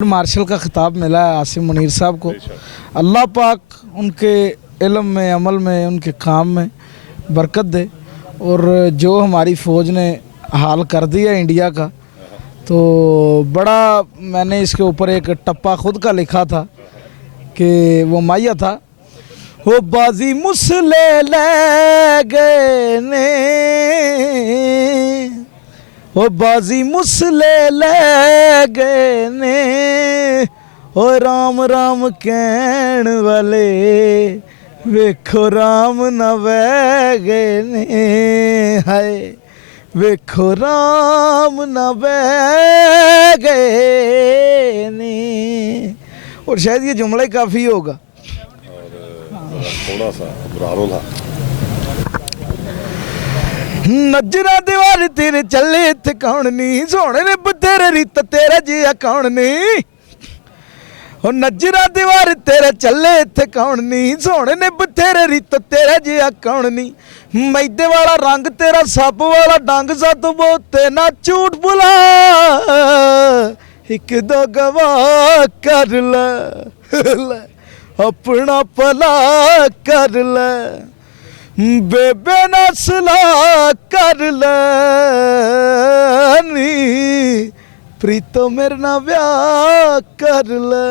Martial का खिताब मिला है आसिम मुनीर साहब को। अल्लाह पाक उनके इल्म में, अमल में, उनके काम में बरकत दे। और जो हमारी फ़ौज ने हाल कर दिया इंडिया का, तो बड़ा मैंने इसके ऊपर एक टप्पा खुद का लिखा था कि वो माया था, वो बाजी मुसले ले गए ने, वो बाजी मुसले ले गए ने, ओ राम राम कहण वाले वेखो राम न बह गए ने, हाय वेखो राम न बह गए ने। और शायद ये जुमला ही काफ़ी होगा। थोड़ा सा बुरानो था। नजरा दीवार तेरे चले इत्थे कौन नी, सोने ने बतेरे रीत तेरा जिया कौन नी। हो नजरा दीवार तेरे चले इत्थे कौन नी, सोने ने बतेरे रीत तेरा जिया कौन नी। मैदे वाला रंग तेरा सप वाला डंग, सत बोते ना झूठ बुला, एक दो गवाह कर ले अपना भला कर ले, बेबे ना सलाह कर ले नी, प्रीतो मेरे ना ब्याह कर ले।